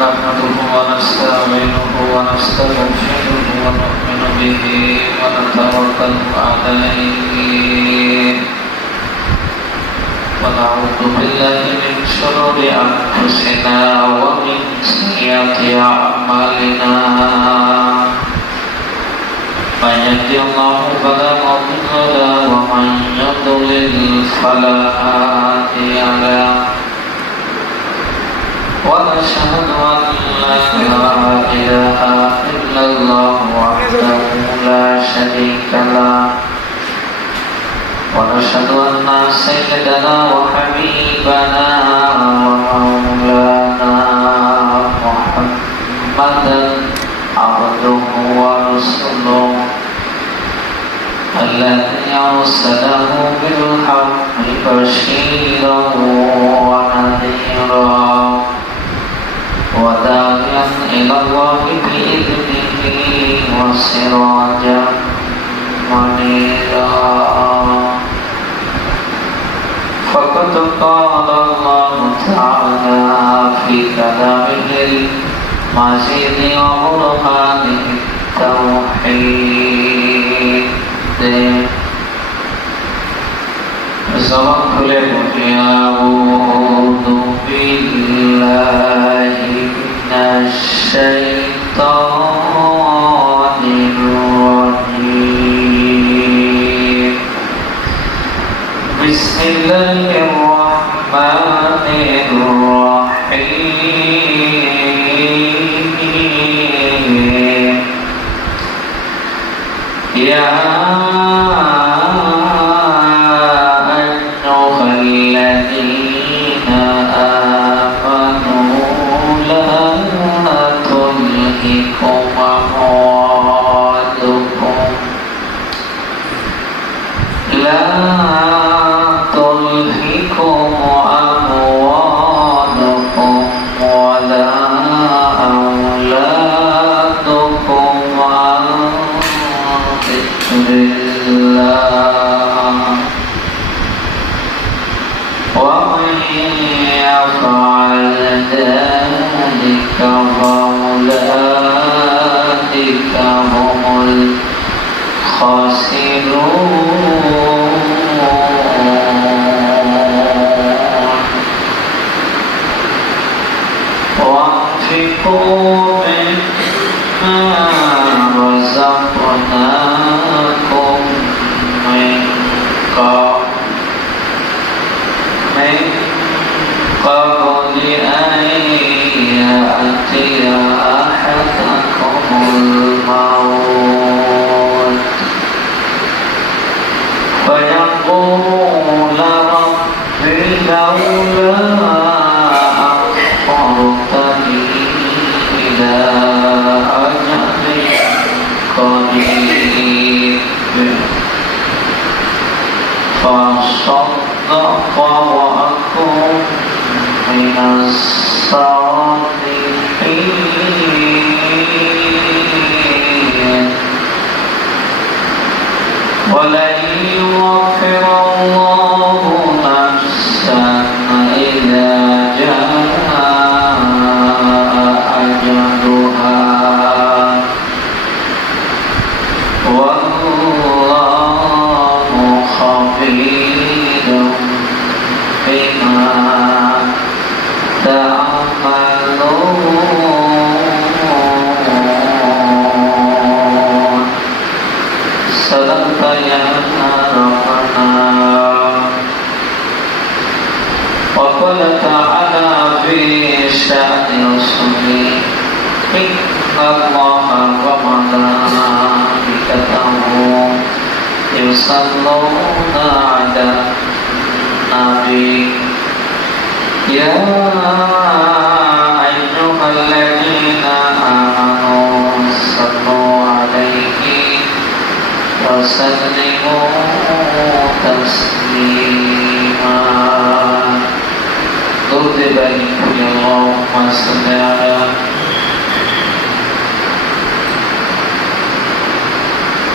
نحمده ونستعينه ونستغفره ونؤمن به ونتوكل عليه ونعوذ بالله من شرور أنفسنا ومن سيئات أعمالنا من يهده الله فلا مضل له ومن يضلل فلا هادي له ونشهد أن لا إله إلا الله وحده لا شريك له ونشهد أن سيدنا وحبيبنا ومولانا محمدا عبده ورسوله الذي أرسله بالحق بشيرا ونذيرا وداعيا إلى الله بإذنه وسراجا منيرا فقد قال الله تعالى في كلامه المجيد وبرهانه التوحيد زمان খুলে বলি আউযু বিল্লাহি মিনাশ শাইতানির রাজীম বিসমিল্লাহির রাহমানির রাহিম ইয়া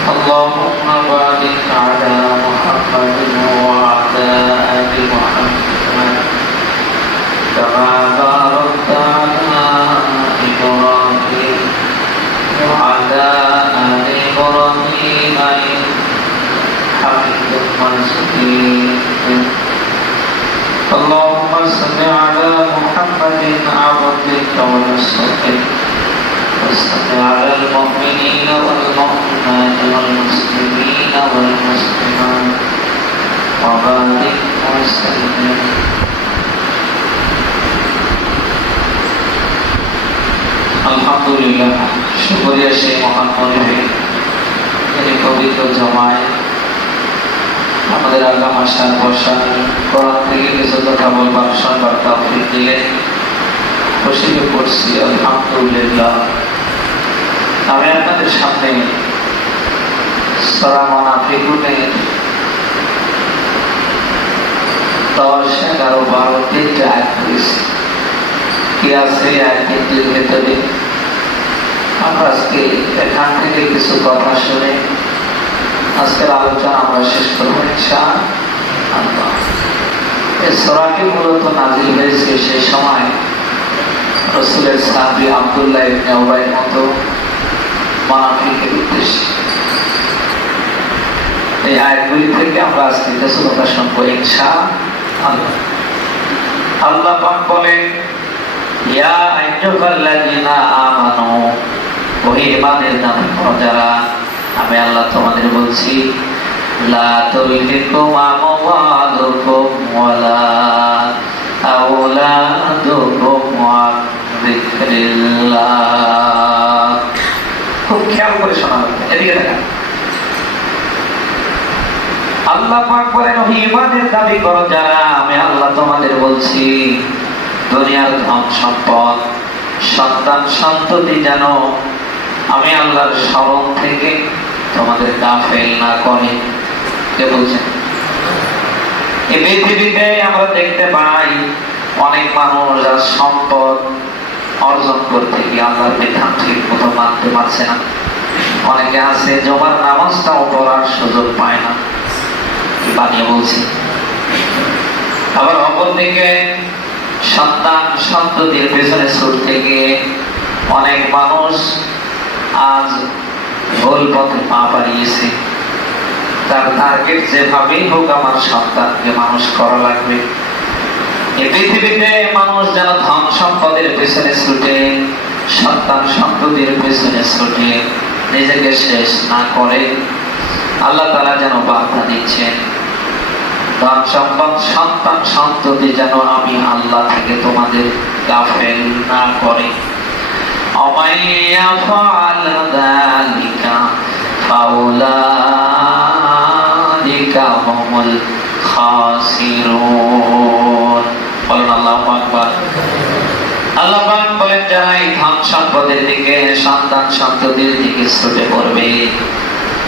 اللهم بارك على محمد وعلى آل محمد كما باركت على محمد عبدك ورسولك وصل على المؤمنين والمؤمنات والمسلمين والمسلمات وبارك وسلم আলহামদুলিল্লাহ শুকরিয়া সেই মহান মনিবের এই পবিত্র জমায় আমাদের আগাম আসার বসার কোরআন থেকে কিছু কথা বলবার সংবাদ তৌফিক দিলে খুশিতে পড়ছি আলহামদুলিল্লাহ। আমি আপনাদের সামনে সূরা মুনাফিকুনের 10, 11, 12 তিনটে আয়াত পড়েছি। কি আছে আয়াতের ভেতরে আমরা আজকে এখান থেকে কিছু কথা শুনে আজকের আলোচনা আমরা শেষ করবো ইনশাআল্লাহ। এই সূরাটি মূলত নাযিল হয়েছে সেই সময় রাসূলের সাহাবী আব্দুল্লাহ ইবনে উবাইয়ের মতো মুনাফিকের উদ্দেশ্যে। এই আয়াতগুলি থেকে আমরা আজকে কিছু কথা শুনবো ইনশাআল্লাহ। আল্লাহ পাক বলেন, ইয়া আইয়ুহাল্লাযীনা আমানু, ওহে ঈমানের দাবি করো যারা, আমি আল্লাহ তোমাদের বলছি, লা তুলহিকুম আমওয়ালুকুম ওয়ালা আওলাদুকুম আন যিকরিল্লাহ। খুব খেয়াল করে শোনা লাগবে, এদিকে দেখেন। আল্লাহ পাক বলেন, ওহে ঈমানের দাবি করো যারা, আমি আল্লাহ তোমাদের বলছি, দুনিয়ার ধন সম্পদ, সন্তান সন্ততি যেন আমি আল্লাহর স্মরণ থেকে তোমাদের গাফেল না করে। কে বলছেন? এই পৃথিবীতে আমরা দেখতে পাই অনেক মানুষ যারা সম্পদ অর্জন করতে গিয়ে আল্লাহর বিধান ঠিক মতো মানতে পারছে না। অনেকে আছে জমার নামাজটাও পড়ার সুযোগ পায় না। কি বানিয়ে বলছি? আবার অপরদিকে সন্তান সন্ততির পেছনে ছুটতে গিয়ে অনেক মানুষ আজ ভুল পথে পা বাড়িয়েছে। তার টার্গেট যেভাবেই হোক আমার সন্তানকে মানুষ করা লাগবে। এই পৃথিবীতে মানুষ যেন ধন সম্পদের পেছনে ছুটে, সন্তান সন্ততির পেছনে ছুটে নিজেকে শেষ না করে, আল্লাহ তাআলা যেন বার্তা দিচ্ছেন, ধন সম্পদ সন্তান সন্ততি যেন আমি আল্লাহ থেকে তোমাদের গাফেল না করে। অমাইয়াফআল যালিকা ফাউলাইকা হুমুল খাসিরুন। বলেন আল্লাহু আকবার। আল্লাহ পাক বলেন, যারা এই ধন সম্পদের দিকে, সন্তান সন্ততির দিকে ছুটে পড়বে,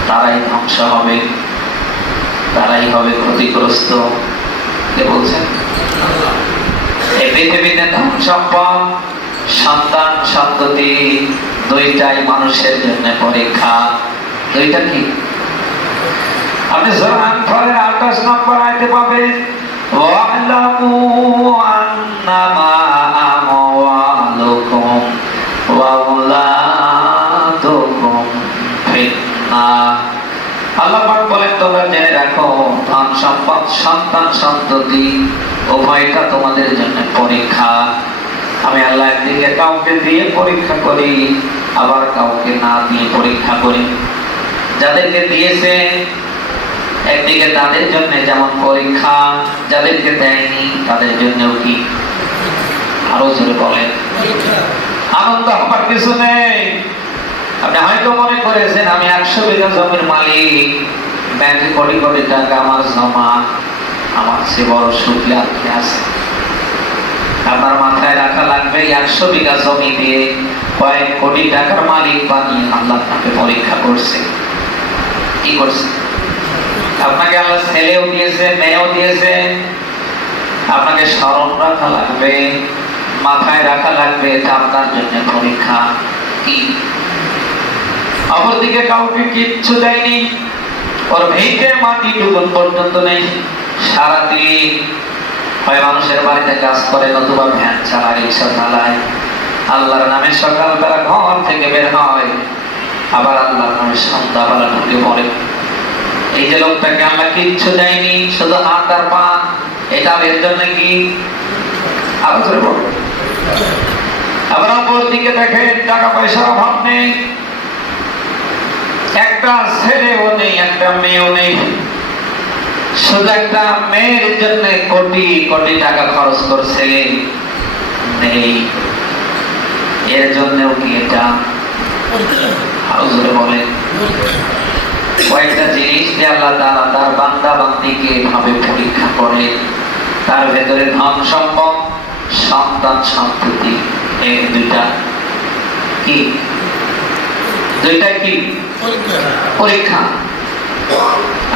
তারাই ধ্বংস হবে, তারাই হবে ক্ষতিগ্রস্ত। কে বলছেন? এই পৃথিবীতে ধন সম্পদ, সন্তান সন্ততি দুইটাই মানুষের জন্য পরীক্ষা। দুইটা কি? আপনি সূরা আনফালের 28 নম্বর আয়াতে পাবেন, ওয়া'লামু আন্নামা আমওয়ালুকুম ওয়া আওলাদুকুম ফিতনাহ। আল্লাহ পাক বলেন, তোমরা জেনে রাখো, ধন সম্পদ, সন্তান সন্ততি উভয়টা তোমাদের জন্য পরীক্ষা। আমি আল্লাহ একদিকে কাউকে দিয়ে পরীক্ষা করি, আবার কাউকে না দিয়ে পরীক্ষা করি। যাদেরকে দিয়েছে একদিকে তাদের জন্য যেমন পরীক্ষা, যাদেরকে দেয়নি তাদের জন্যও কি? আরো জোরে বলেন। আনন্দ হবার কিছু নেই। আপনি হয়তো মনে করেছেন আমি 100 বিঘা জমির মালিক, ব্যাংকে কোটি কোটি টাকা আমার জমা, আমার চেয়ে বড় সুখ লাগতে আছে। আপনার মাথায় রাখা লাগবে, 100 বিঘা জমি দিয়ে কয়েক কোটি টাকার মালিক বানিয়ে আল্লাহ আপনাকে পরীক্ষা করছে। কি করছে? আপনাকে আল্লাহ ছেলেও দিয়েছে, মেয়েও দিয়েছে। আপনাকে স্মরণ রাখা লাগবে, মাথায় রাখা লাগবে, এটা আপনার জন্য পরীক্ষা। কি? অপরদিকে কাউকে কিচ্ছু দেয়নি, ওর ভিটে মাটি টুকুন পর্যন্ত নেই। সারাদিন হয় মানুষের বাড়িতে কাজ করে, নতুবা ভ্যান চালায়, রিক্সা চালায়, আল্লাহর নামে সকালবেলা ঘর থেকে বের হয়, আবার আল্লাহর নামে সন্ধ্যাবেলা ঢুকে পড়ে। এই যে লোকটাকে আল্লাহ কিচ্ছু দেয়নি, শুধু হাত আর পা, এটা এর জন্য কি? আরো জোরে বলুন। আবার অপর দিকে দেখেন টাকা পয়সার অভাব নেই, একটা ছেলেও নেই, একটা মেয়েও নেই, শুধু একটা মেয়ের জন্য কোটি কোটি টাকা খরচ করছে, নেই এর জন্যও কি এটা হুজুরে বলেন কয়েকটা জিনিস দিয়ে আল্লাহ তাআলা তার বান্দা বান্দীকে এভাবে পরীক্ষা করে, তার ভেতরে ধন সম্পদ, সন্তান সন্ততি, এই দুইটা কি, দুইটা কি পরীক্ষা।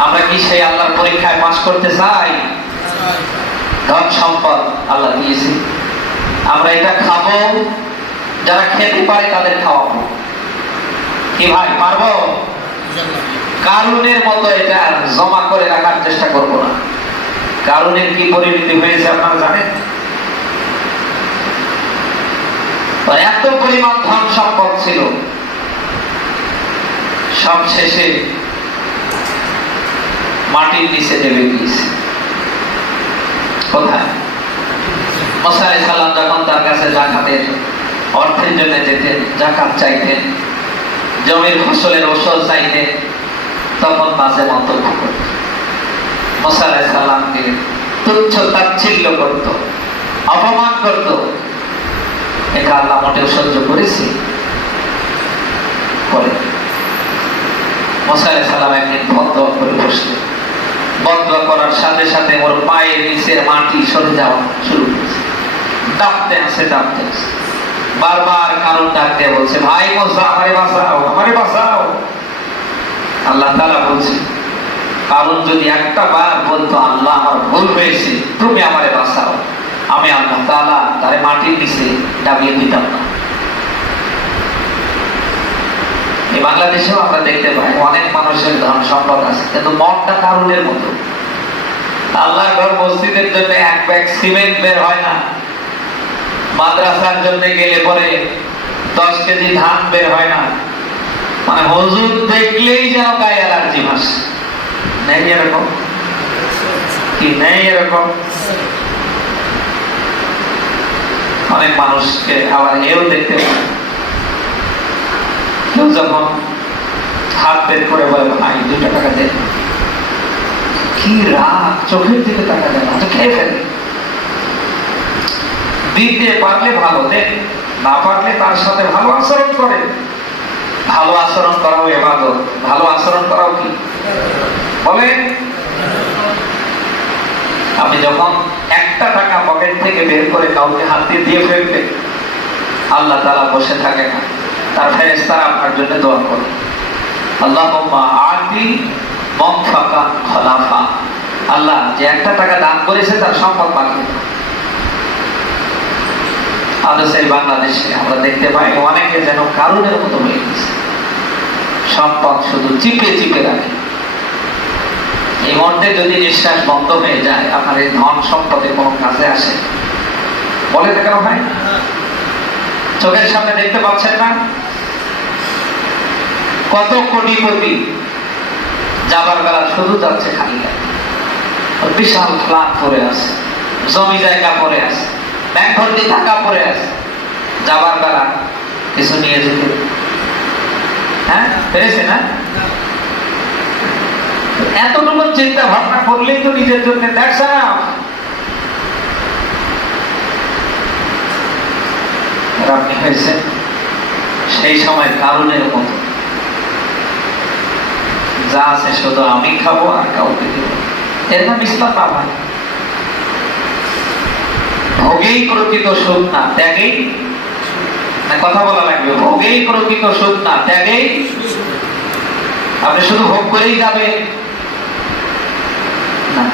আমরা কি সেই আল্লাহর পরীক্ষায় পাস করতে চাই? ধন সম্পদ আল্লাহ দিয়েছে, আমরা এটা খাবো, যারা খেতে পারে তাদের খাওয়াবো, কি ভাই পারবো? কারুনের মতো এটা জমা করে রাখার চেষ্টা করব না। কারুনের কি পরিণতি হয়েছে আপনারা জানেন? এত পরিমাণ ধন সম্পদ ছিল, সব শেষে মাটির নিচে দেবে দিয়েছে। কোথায়? মুসা আলাইহিস সালাম যখন তার কাছে যাকাতের অর্থের জন্য যেতেন, যাকাত চাইতেন, জমির ফসলের ওষুধ চাইতেন, তখন মাঝে মন্তব্য করত, মুসা আলাইহিস সালামকে তুচ্ছ তাচ্ছিল্য করত, অপমান করত। এটা আল্লাহ মোটেও সহ্য করেছি? করে মুসা আলাইহিস সালাম একদিন বদদোয়া করে বসলেন, বদদোয়া করার সাথে সাথে ওর পায়ের নিচের মাটি সরে যাওয়া শুরু করেছে, ডাকতে আসে ডাকতে আসে, বারবার কারণ ডাক দিয়ে বলছে, ভাই মুসা আমারে বাঁচাও, আমারে বাঁচাও। আল্লাহ তাআলা বলছে, কারণ যদি একটা বার বলতো আল্লাহ আমার ভুল হয়েছে, তুমি আমারে বাঁচাও, আমি আল্লাহ তাআলা তারে মাটির নিচে ডাবিয়ে দিতাম না। এই বাংলাদেশেও আমরা দেখতে পাই অনেক মানুষের ধন সম্পদ আছে, কিন্তু মনটা কারুনের মতো। আল্লাহর ঘর মসজিদের জন্য এক ব্যাগ সিমেন্ট বের হয় না, মাদ্রাসার জন্য গেলে পরে 10 কেজি ধান বের হয় না, মানে হুজুর দেখলেই যেন গায়ে অ্যালার্জি ভাসে। নেই এরকম? কি নেই এরকম? অনেক মানুষকে আবার এও দেখতে পাই, কেউ যখন হাত বের করে বলে, ভাই 2 টাকা দেন, কি রাগ, চোখের দিকে টাকা দেন, তো খেয়ে ফেলে। দিতে পারলে ভালো দেন, না পারলে তার সাথে ভালো আচরণ করেন। ভালো আচরণ করাও ইবাদত, ভালো আচরণ করাও কি বলেন? আপনি যখন একটা টাকা পকেট থেকে বের করে কাউকে হাতে দিয়ে ফেলবেন, আল্লাহ তাআলা বসে থাকে না, তার ফেরেশতারা আপনার জন্য দোয়া করে, আল্লাহুম্মা আতি মুনফাকান খলাফা, আল্লাহ যে একটা টাকা দান করেছে তার সম্পদ বাকি। আজ এই বাংলাদেশে আমরা দেখতে পাই অনেকে যেন কারুনের মতো হয়ে গেছে, সম্পদ শুধু চিপে চিপে রাখে। এই মুহূর্তে যদি নিঃশ্বাস বন্ধ হয়ে যায়, আপনার এই ধন সম্পদে কোনো কাজে আসে? বলে কেন ভাই? চোখের সামনে দেখতে পাচ্ছেন না কত কোটিপতি যাবার বেলা শুধু যাচ্ছে খালি গায়ে, বিশাল ফ্ল্যাট পড়ে আছে, জমি জায়গা পড়ে আছে, ব্যাংক ভর্তি টাকা পড়ে আছে, যাবার বেলা কিছু নিয়ে যেতে হ্যাঁ পেরেছে না? এতটুকু চিন্তা ভাবনা করলেই তো নিজের জন্য দেখছে না। আপনি হয়েছেন সেই সময় কারণের মতো, যা আছে শুধু আমি খাবো আর কাউকে দেব, এর নাম ইসলাম না ভাই। ভোগেই প্রকৃত সুখ না, ত্যাগেই, কথা বলা লাগবে, ভোগেই প্রকৃত সুখ না, ত্যাগেই। আপনি শুধু ভোগ করেই যাবে না।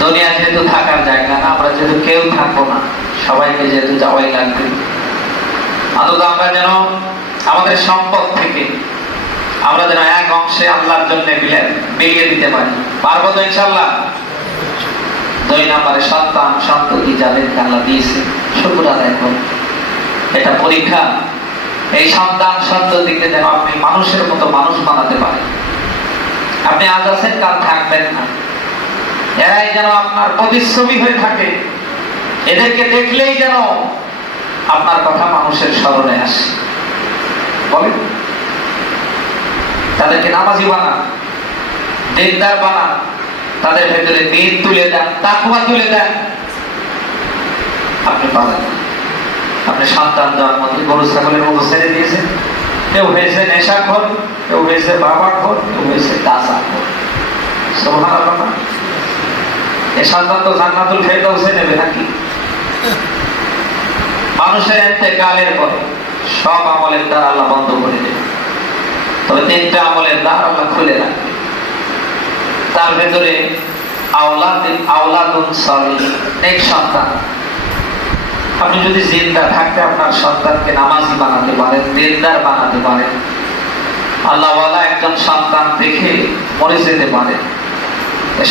দুনিয়া যেহেতু থাকার জায়গা না, আমরা যেহেতু কেউ থাকবো না, সবাইকে যেহেতু যাওয়াই লাগবে, অন্তত আমরা যেন আমাদের সম্পদ থেকে আমরা যেন এক অংশে আল্লাহর জন্য বিলিয়ে দিতে পারি। পারবো তো ইনশাআল্লাহ? 2 নম্বরে সন্তান সন্ততি যাদেরকে আল্লাহ দিয়েছে, শুকর আদায় করুন। এটা পরীক্ষা। এই সন্তান সন্ততিকে যেন আপনি মানুষের মতো মানুষ বানাতে পারেন। আপনি আজ আছেন, কাল থাকবেন না, এরাই যেন আপনার প্রতিচ্ছবি হয়ে থাকে। এদেরকে দেখলেই যেন আপনার কথা মানুষের স্মরণে আসে। বলেন, তাদেরকে নামাজি বানান, দিনদার বানান, তাদের ভেতরে দিন তুলে দেন, তাকওয়া তুলে দেন। আপনি পারেন। আপনি সন্তান দেওয়ার মধ্যে গরু ছাগলের মতো ছেড়ে দিয়েছেন। কেউ হয়েছে নেশাখোর, কেউ হয়েছে বাবাখোর, কেউ হয়েছে গাঁজাখোর। সুবহানাল্লাহ। এই সন্তান তো জান্নাতুল ফেরদাউসে নেবে নাকি? মানুষের ইন্তেকালের পরে সব আমলের দ্বার আল্লাহ বন্ধ করে দেবে, তবে তিনটা আমলের দ্বার আল্লাহ খুলে রাখবে। তার ভেতরে আওলাদুন সালিহ, নেক সন্তান। আপনি যদি জিন্দা থাকতে আপনার সন্তানকে নামাজি বানাতে পারেন, দিনদার বানাতে পারেন, আল্লাহওয়ালা একজন সন্তান দেখে মরে যেতে পারে,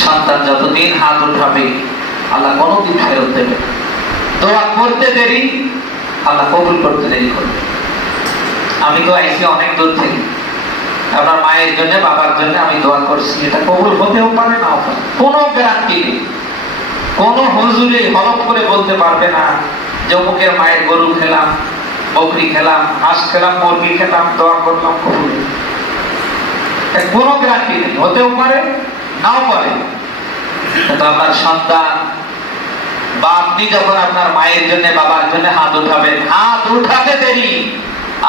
সন্তান যতদিন হাত উঠাবে আল্লাহ কোনোদিন ফেরত দেবে। দোয়া করতে দেরি, আল্লাহ কবুল করতে দেরি করবে। আমি তো আইসি অনেক দূর থেকে, আপনার মায়ের জন্য বাবার জন্য আমি দোয়া করছি, এটা কবুল হতেও পারে নাও পারে, কোনো গ্যারান্টি নেই। কোন হুজুরে হলফ করে বলতে পারবে না যে অমুকের মায়ের গরু খেলাম, বকরি খেলাম, হাঁস খেলাম, মুরগি খেলাম, দোয়া করলাম কবুল। কোনো গ্যারান্টি নেই, হতেও পারে নাও পারে। কিন্তু আপনার সন্তান বা আপনি যখন আপনার মায়ের জন্য বাবার জন্য হাত উঠাবেন, হাত উঠাতে দেরি,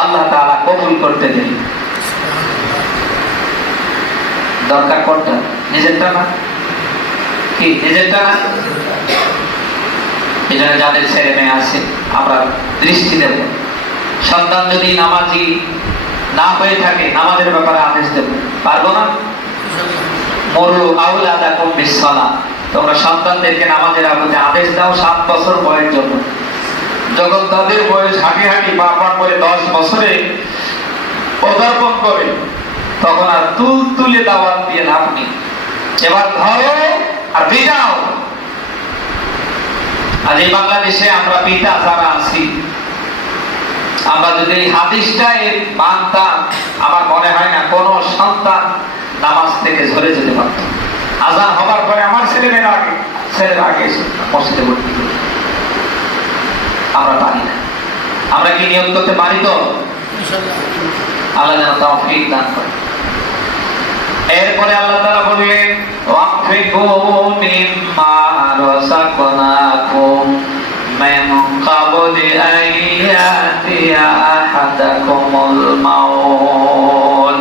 আল্লাহ তাআলা কবুল করতে দেরি। দরকার কোনটা? নিজেরটা না কি? নিজেরটা না? এই জন্য যাদের ছেলে মেয়ে আছে আমরা দৃষ্টি দেব। সন্তান যদি নামাজি না হয়ে থাকে, নামাজের ব্যাপারে আদেশ দেব। পারবো না? মরু আওলাদাকুম বিসসালাহ, তোমরা সন্তানদেরকে নামাজের প্রতি আদেশ দাও 7 বছর বয়স জন্য। যখন তাদের বয়স হাঁটি হাঁটি পার করে 10 বছরে পদার্পণ করে, তখন আর তুলে দাওয়াত দিয়ে লাভ নেই। এবার ধরো আর পিটাও। আজ এই বাংলাদেশে আমরা পিতা যারা আছি, আমরা যদি এই হাদিসটা মানতাম, আমার মনে হয় না কোন সন্তান নামাজ থেকে ঝরে যেতে পারত। আজান হবার পরে আমার ছেলের আগে মসজিদে ভর্তি করি। আমরা পারি না। আমরা কি নিয়ত করতে পারি? তো আল্লাহ যেন তৌফিক দান করে। এরপরে আল্লাহ তাআলা বললেন, ওয়াফিকু মিম্মা রাযাকনাকুম মিন ক্বাবলি আইয়াতিয়া আহাদাকুমুল মাউত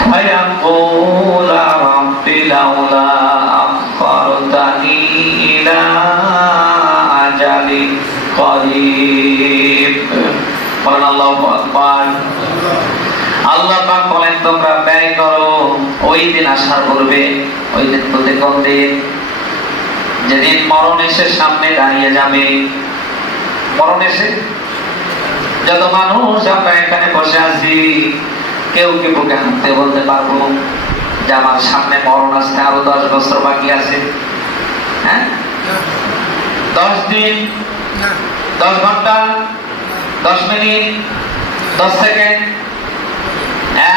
ফায়াকুলা রাব্বি লাউলা আখখারতানি ইলা আজালিন করিব। বলেন আল্লাহু আকবার। আল্লাহ পাক বলেন, তোমরা ব্যয় করো, ওই দিন আসার পূর্বে। ওই দিন বলতে কোন দিন? যেদিন মরণ এসে সামনে দাঁড়িয়ে যাবে। মরণ এসে যত মানুষ আমরা এখানে বসে আছি, কেউ কি বুকে হাঁটতে বলতে পারবো যে আমার সামনে মরণ আসতে আরো 10 বছর বাকি আছে? হ্যাঁ, 10 দিন, 10 ঘন্টা, 10 মিনিট, 10 সেকেন্ড,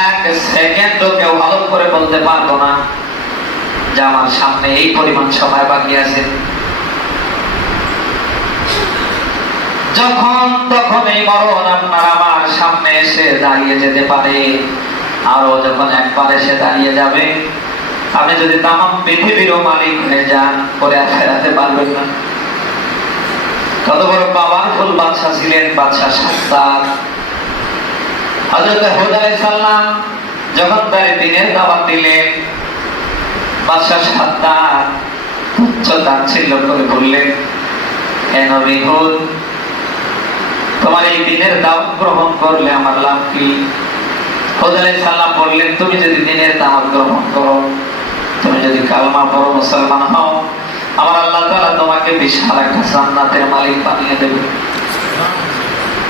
1 সেকেন্ডও কেউ ভালো করে বলতে পারবো না যে আমার সামনে এই পরিমাণ সময় বাকি আছে। যখন তখন এই মরণ আপনার আমার সামনে এসে দাঁড়িয়ে যেতে পারে। আরো যখন একবার এসে দাঁড়িয়ে যাবে, আপনি যদি তামাম পৃথিবীরও মালিক হয়ে যান, করে আর ফেরাতে পারবেন না। কত বড় পাওয়ারফুল বাদশা ছিলেন বাদশা সাদ্দাত। হযরত হুদ আলাইহিস সালাম যখন তার দ্বীনের দাওয়াত দিলেন, বাদশা সাদ্দাত তুচ্ছ তাচ্ছিল্য করে বললেন, হে নবী হুদ, তোমার এই দ্বীনের দাওয়াত গ্রহণ করলে আমার লাভ কি? হুদ আলাইহিস সালাম বললেন, তুমি যদি দ্বীনের দাওয়াত গ্রহণ করো, তুমি যদি কালেমা পড়ো, মুসলমান হও, আমার আল্লাহ তাআলা তোমাকে বিশাল একটা জান্নাতের মালিক বানিয়ে দেবে।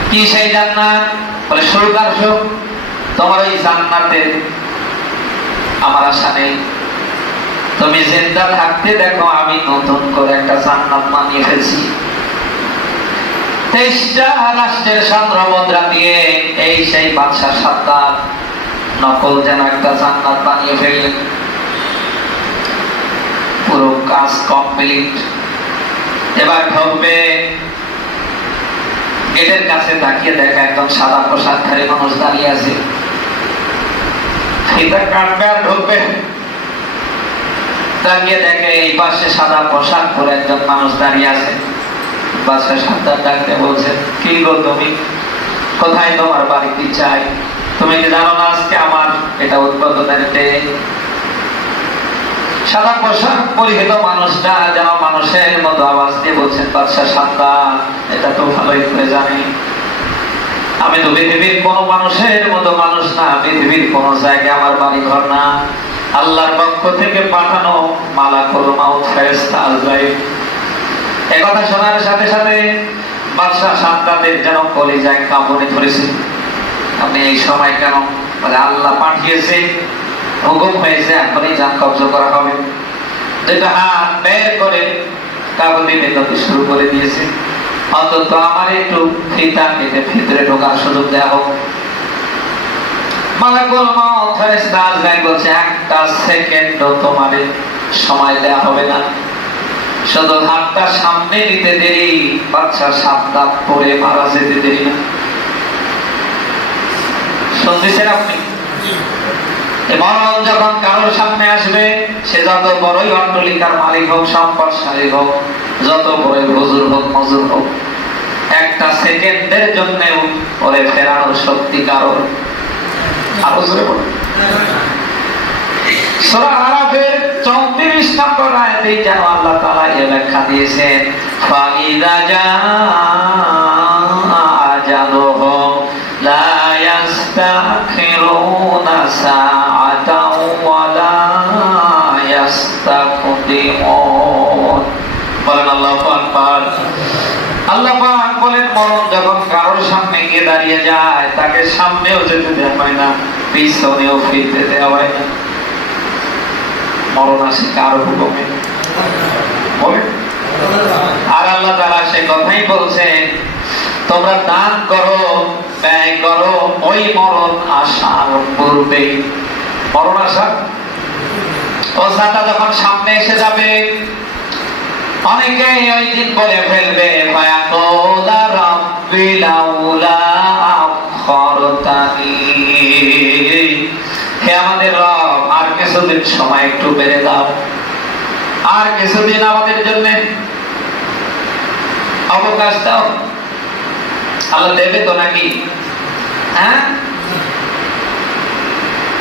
কি সেই জান্নাত? বলে সুখ আর সুখ। তোমার ওই জান্নাতে আমার আশা নেই। তুমি জিন্দা থাকতে দেখো আমি নতুন করে একটা জান্নাত বানিয়ে ফেলছি। 23টা রাষ্ট্রের স্বর্ণ মুদ্রা দিয়ে এই সেই বাদশা সাদ্দাত নকল যেন একটা জান্নাত বানিয়ে ফেললেন। পুরো কাজ কমপ্লিট। এবার ঢুকবে, গেটের কাছে তাকিয়ে দেখা একদম সাদা পোশাকধারী মানুষ দাঁড়িয়ে আছে। ফিতা কাটবে আর ঢুকবে, তাকিয়ে দেখে এই পাশে সাদা পোশাক পরে একজন মানুষ দাঁড়িয়ে আছে। বাদশা সাবধান ডাকতে বলছে, কি গো তুমি, কোথায় তোমার বাড়ি, কি চাই? তুমি কি জানো না আজকে আমার এটা উদ্বোধনের ডে? সাদা পোশাক পরিহিত মানুষটা যেন মানুষের মতো আওয়াজ দিয়ে বলছেন, বাদশা সাবধান, এটা তো ভালোই করে জানি, আমি তো পৃথিবীর কোন মানুষের মতো মানুষ না, পৃথিবীর কোন জায়গায় আমার বাড়ি ঘর না, আল্লাহর পক্ষ থেকে পাঠানো মালাকুল মাউত ফেরেশতা আজরাইল। এই কথা শোনার সাথে সাথে বাদশা সাবধানের যেন কলিজায় কাঁপুনি ধরেছে। আপনি এই সময় কেন? বলে আল্লাহ পাঠিয়েছে, হুকুম হয়েছে, এখনই জান কবজ করা হবে। দুইটা হাত বের করে কাগজে মেটাতে শুরু করে দিয়েছে, অন্তত আমার একটু ফিতা কেটে ভিতরে ঢোকার সুযোগ দেওয়া হোক। মালাকুল মাউত ফেরেশতা আজরাইল বলছে, একটা সেকেন্ডও তোমার সময় দেওয়া হবে না, শুধু হাতটা সামনে নিতে দেরি, বাচ্চা সাবধান পরে মারা যেতে দেরি না। শুনতেছেন আপনি? মরণ যখন কারোর সামনে আসবে, সে যত বড়ই অট্টালিকার মালিক হোক, সম্পদশালী হোক, যত বড়ই হুজুর হোক, মজুর হোক, একটা সেকেন্ডের জন্য ওরে ফেরানোর শক্তি কারোর। আরো জোরে বলুন। সূরা আরাফের 34 নম্বর আয়াতে যেন আল্লাহ তাআলা এই ব্যাখ্যা দিয়েছেন, ফাইদা জাআ আজালুহুম লা ইস্তাখিরুনা সাআতাও ওয়া লা ইস্তাকদিমুন। বলেন আল্লাহু আকবার। আল্লাহ পাক বলেন, মরণ যখন কারোর সামনে গিয়ে দাঁড়িয়ে যায়, তাকে সামনেও যেতে দেওয়া হয় না, পিছনেও ফিরতে দেওয়া হয় না। মরণ আসে কার হুকুমে? আর আল্লাহ তাআলা সে কথাই বলছেন, তোমরা দান করো, ব্যয় করো ওই মরণ আসার পূর্বে। মরণ আসার অবস্থাটা যখন সামনে এসে যাবে, অনেকে ওই দিন বলে ফেলবে, ফায়াকুলা রাব্বি লাউলা আখরতানি, হে আমাদের রব, আর কিছুদিন সময় একটু বেড়ে দাও, আর কিছুদিন আমাদের জন্য অবকাশ দাও। আল্লাহ দেবে তো নাকি? হ্যাঁ,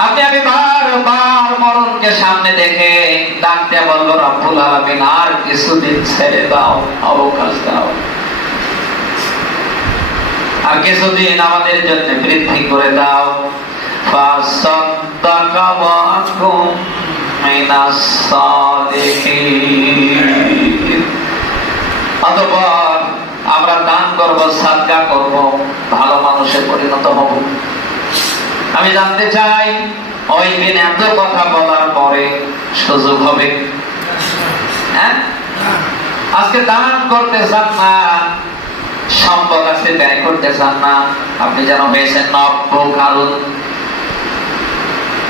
আপনি আমি বারবার মরণকে সামনে দেখে ডাকতে বলবো, রব্বুল আলামিন আর কিছুদিন ছেড়ে দাও, অবকাশ দাও, আর কিছুদিন আমাদের জন্য বৃদ্ধি করে দাও। ফাসাদ্দাকা ওয়া কুম মিনাস সালিহিন। অতঃপর আমরা দান করব, সাদকা করব, ভালো মানুষে পরিণত হব। আমি জানতে চাই, ওই দিন এত কথা বলার পরে সুযোগ হবে? হ্যাঁ, আজকে দান করতে চান না, সম্পদ আছে ব্যয় করতে চান না, আপনি যেন হয়েছেন নব্য কারণ।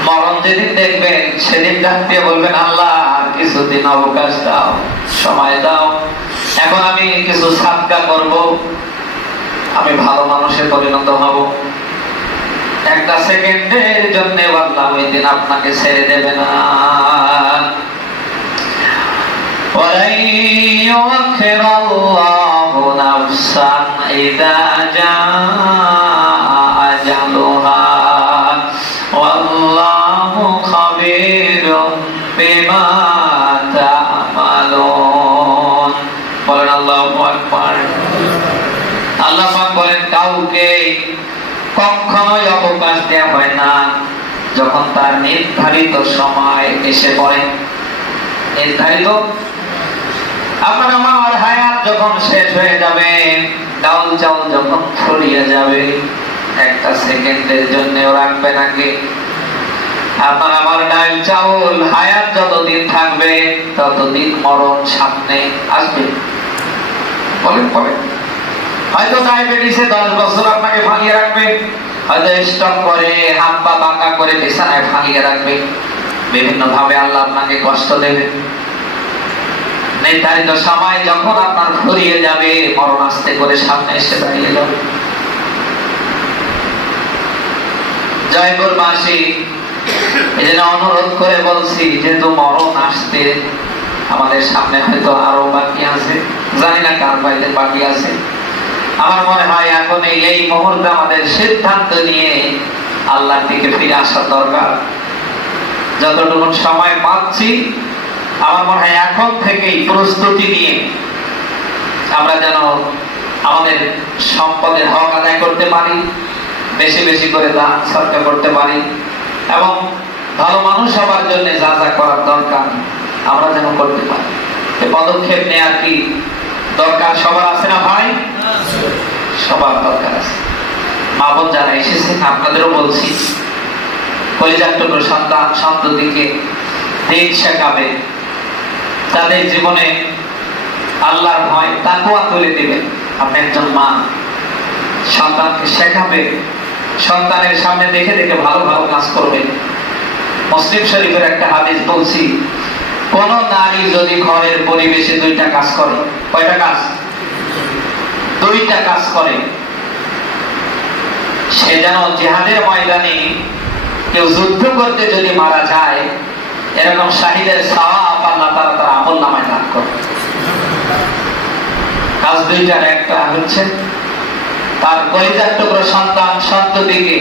মরণ যেদিন দেখবেন, সেদিন ডাক দিয়ে বলবেন, আল্লাহ আর কিছুদিন অবকাশ দাও, সময় দাও, এখন আমি কিছু সাদকা করব, আমি ভালো মানুষে পরিণত হব। একটা সেকেন্ডের জন্য আল্লাহ ওই দিন আপনাকে ছেড়ে দেবে না। ওয়ালাই ইউআখিরুল্লাহু নাফসান ইযা জাআ আজালুহা ওয়াল্লাহু খাবীরুম বিমা তা'মালুন। বলেন আল্লাহু আকবার। আল্লাহ পাক বলেন, কাউকে কখনোই অবকাশ দেওয়া হয় না যখন তার নির্ধারিত সময় এসে পড়ে। নির্ধারিত, আপনার আমার হায়াত যখন শেষ হয়ে যাবে, ডাউল চাউল যখন ফুরিয়ে যাবে, একটা সেকেন্ডের জন্যও রাখবে নাকি? আপনার আমার ডাল চাউল হায়াত যতদিন থাকবে, ততদিন মরণ সামনে আসবে। বলেন বলেন। হয়তো ডায়াবেটিসে 10 বছর আপনাকে ভাঙিয়ে রাখবে, হয়তো স্ট্রোক করে হাত পা বাঁকা করে বিছানায় ভাঙিয়ে রাখবে, বিভিন্ন ভাবে আল্লাহ আপনাকে কষ্ট দেবে। নির্ধারিত সময় যখন আপনার ফুরিয়ে যাবে, মরণ আস্তে করে সামনে এসে দাঁড়িয়ে যাবে। জয়পুরবাসী, এই জন্য অনুরোধ করে বলছি, যেহেতু মরণ আসতে আমাদের সামনে হয়তো আরো বাকি আছে, জানি না কার বাইরে বাকি আছে। আমার মনে হয় এখন এই মুহূর্তে আমাদের সিদ্ধান্ত নিয়ে আল্লাহর দিকে ফিরে আসার দরকার। যতটুকু সময় পাচ্ছি, আমার মনে হয় এখন থেকেই প্রস্তুতি নিয়ে আমরা যেন আমাদের সম্পদের হক আদায় করতে পারি, বেশি বেশি করে দান সদকা করতে পারি, এবং ভালো মানুষ হওয়ার জন্য যা যা করার দরকার আমরা যেন করতে পারি। এই পদক্ষেপ নেওয়ার কি দরকার সবার আছে না ভাই? সবার দরকার আছে। মা বোন যারা এসেছেন আপনাদেরও বলছি, কলিজার টুকরো সন্তান সন্ততিকে দিন শেখাবে, তাদের জীবনে আল্লাহর ভয় তাকওয়া তুলে দিবেন। আপনি একজন মা, সন্তানকে শেখাবে, সন্তানের সামনে দেখে দেখে ভালো ভালো কাজ করবে। মুসলিম শরীফের একটা হাদিস বলছি, কোন নারী যদি ঘরের পরিবেশে দুইটা কাজ করে, কয়টা কাজ? দুইটা কাজ করে, সে যেন জিহাদের ময়দানে কেউ যুদ্ধ করতে যদি মারা যায়, এরকম শাহিদের সওয়াব আল্লাহ তাআলা তার আমলনামায় দান করে। কাজ দুইটার একটা হচ্ছে তার কলিজার টুকরো সন্তান সন্ততিকে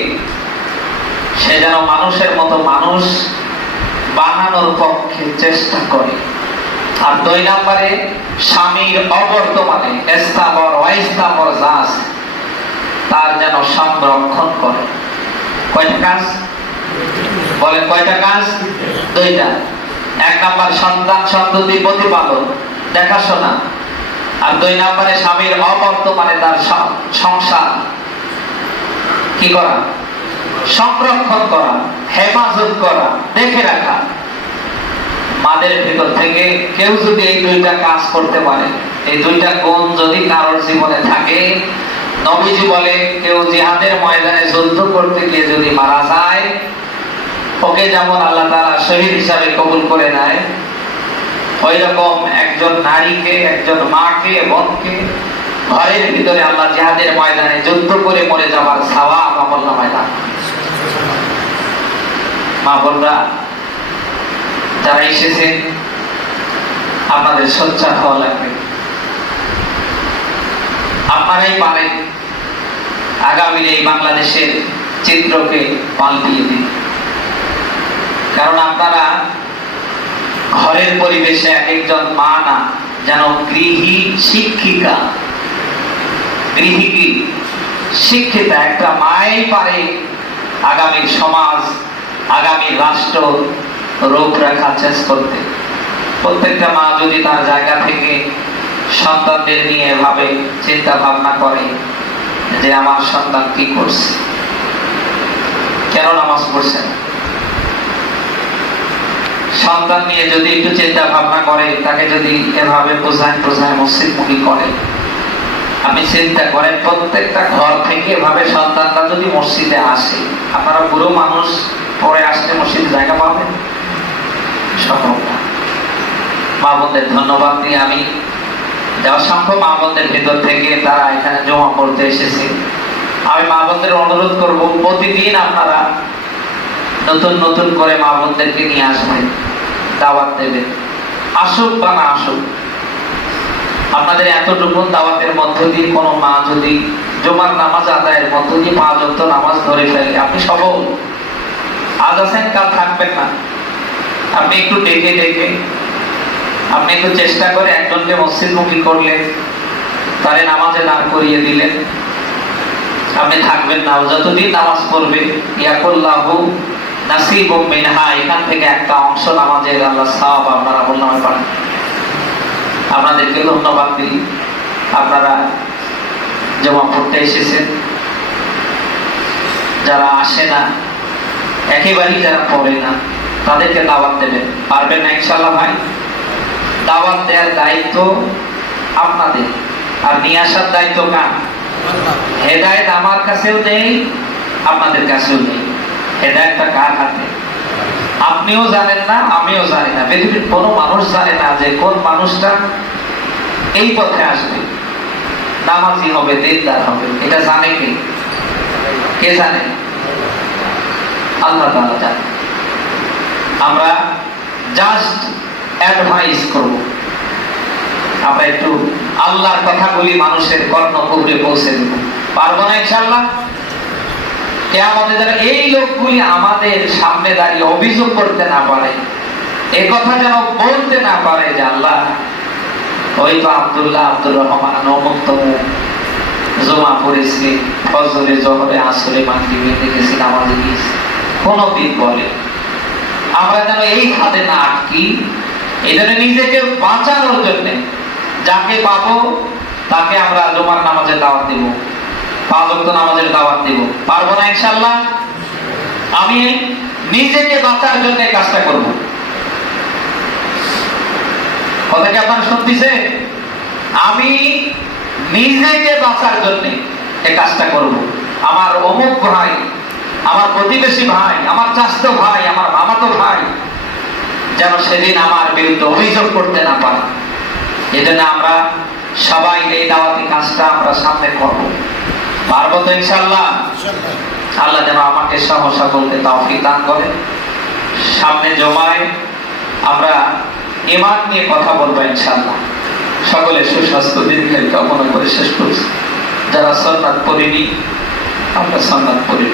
সে যেন মানুষের মতো মানুষ বানানোর পক্ষে চেষ্টা করে, আর দুই নম্বরে স্বামীর অবর্তমানে স্থাবর অস্থাবর যা আছে তার যেন সংরক্ষণ করে। কয়টা কাজ বলেন? কয়টা কাজ? দুইটা। এক নম্বর সন্তান সন্ততির প্রতিপালন, দেখাশোনা, আর দুই নম্বরে স্বামীর অবর্তমানে তার সংসার কি করা? সংরক্ষণ করা, হেফাজত করা, দেখে রাখা। মাদের ভিতর থেকে কেউ যদি এই দুইটা কাজ করতে পারে, এই দুইটা গুণ যদি কারোর জীবনে থাকে, নবীজি বলে কেউ জিহাদের ময়দানে যুদ্ধ করতে গিয়ে যদি মারা যায়, ওকে যেমন আল্লাহ তাআলা শহীদ হিসাবে কবুল করে নেয়, ওই রকম একজন নারীকে, একজন মাকে, বোনকে ঘরের ভিতরে আল্লাহ জিহাদের ময়দানে যুদ্ধ করে মরে যাওয়ার সওয়াব আমলনামায় দান করেন। মা বোনরা যারা এসেছেন, আপনাদের সোচ্চার হওয়া লাগবে। আপনারাই পারেন আগামীর এই বাংলাদেশের চিত্রকে পাল্টিয়ে দিন। কারণ আপনারা ঘরের পরিবেশে এক একজন মা না, যেন গৃহী শিক্ষিকা, গৃহী কি শিক্ষিতা একটা মাই পারে আগামীর সমাজ, আগামীর রাষ্ট্র রূপরেখা চেঞ্জ করতে। প্রত্যেকটা মা যদি তার জায়গা থেকে সন্তানদের নিয়ে ভাবে, চিন্তা ভাবনা করে যে আমার সন্তান কি করছে, কেন নামাজ পড়ছে না, সন্তান নিয়ে যদি একটু চিন্তা ভাবনা করে, তাকে যদি এভাবে বোঝায় মসজিদমুখী করে, আমি চিন্তা করেন প্রত্যেকটা ঘর থেকে এভাবে সন্তানরা যদি মসজিদে আসে, আপনারা বুড়ো মানুষ পরে আসলে মসজিদে জায়গা পাবেন? সম্ভব না। মা বোনদের ধন্যবাদ দিয়ে আমি অসংখ্য মা বোনদের ভেতর থেকে তারা এখানে জমা পড়তে এসেছে, আমি মা বোনদের অনুরোধ করব, প্রতিদিন আপনারা নতুন নতুন করে মা বোনদেরকে নিয়ে আসবেন, দাওয়াত দেবেন, আসুক বা না আসুক। আপনাদের এতটুকু দাওয়াতের মধ্য দিয়ে কোনো মা যদি জুমার নামাজ আদায়ের মধ্য দিয়ে 5 ওয়াক্ত নামাজ ধরে ফেলে, আপনি সফল। আজ আছেন, কাল থাকবেন না। আপনি একটু ডেকে ডেকে, আপনি একটু চেষ্টা করে একজনকে মসজিদমুখী করলেন, তারে নামাজে দাঁড় করিয়ে দিলেন, আপনি থাকবেন না। যতদিন নামাজ পড়বে, ইয়াকুল্লাহু নাসিবুম মিনহা, এখান থেকে একটা অংশ নামাজের আল্লাহ সওয়াব আপনারা আমলনামায় পান। আপনাদেরকে ধন্যবাদ দিই, আপনারা জমা পড়তে এসেছেন। যারা আসে না, একেবারেই যারা পড়ে না, তাদেরকে দাওয়াত দেবেন, পারবেন না ইনশাআল্লাহ ভাই? দাওয়াত দেওয়ার দায়িত্ব আপনাদের, আর নিয়ে আসার দায়িত্ব কার? হেদায়েত আমার কাছেও নেই, আপনাদের কাছেও নেই। হেদায়েতটা কার হাতে? আপনিও জানেন না, আমিও জানি না, পৃথিবীর কোনো মানুষ জানে না যে কোন মানুষটা এই পথে আসবে, নামাজি হবে, দিনদার হবে। এটা জানে কে? কে জানে? আল্লাহ তাআলা জানে। আমরা জাস্ট অ্যাডভাইস করব, আমরা একটু আল্লাহর কথাগুলি মানুষের কর্ণকুহরে পৌঁছে দেব। পারবো না ইনশাআল্লাহ? কিয়ামতে যেন এই লোকগুলি আমাদের সামনে দাঁড়িয়ে অভিযোগ করতে না পারে, এ কথা যেন বলতে না পারে যে আল্লাহ, ওই তো আব্দুল্লাহ, আব্দুর রহমান, অমুক তমুক জমা পড়েছি, ফজরে, জোহরে, আসরে, মাগরিবে দেখেছি, নামাজে গিয়েছি। কোনদিন বলে আমরা যেন এই হাতে না আটকি। এই জন্য নিজেকে বাঁচানোর জন্য যাকে পাবো তাকে আমরা জুমার নামাজের দাওয়াত দিব, 5 ওয়াক্ত নামাজের দাওয়াত দিব। পারবো না ইনশাআল্লাহ? আমি নিজেকে বাঁচার জন্য কাজটা করব। কথা কি আপনারা শুনতেছে? আমি নিজেকে বাঁচার জন্য এই কাজটা করব। আমার অমুক ভাই, আমার প্রতিবেশী ভাই, আমার চাচাতো ভাই, আমার মামাতো ভাই যেন সেদিন আমার বিরুদ্ধে অভিযোগ করতে না পারে। এজন্য আমরা সবাই এই দাওয়াতি কাজটা আমরা সামনে করব। পারবো তো ইনশাআল্লাহ? আল্লাহ যেন আমাকে সহ সকলকে তৌফিক দান করে। সামনে জমায় আমরা ঈমান নিয়ে কথা বলবো ইনশাআল্লাহ। সকলে সুস্বাস্থ্য দীর্ঘায়ু কামনা করে শেষ করছি। যারা সুন্নাত পড়েনি আমরা সুন্নাত পড়ি।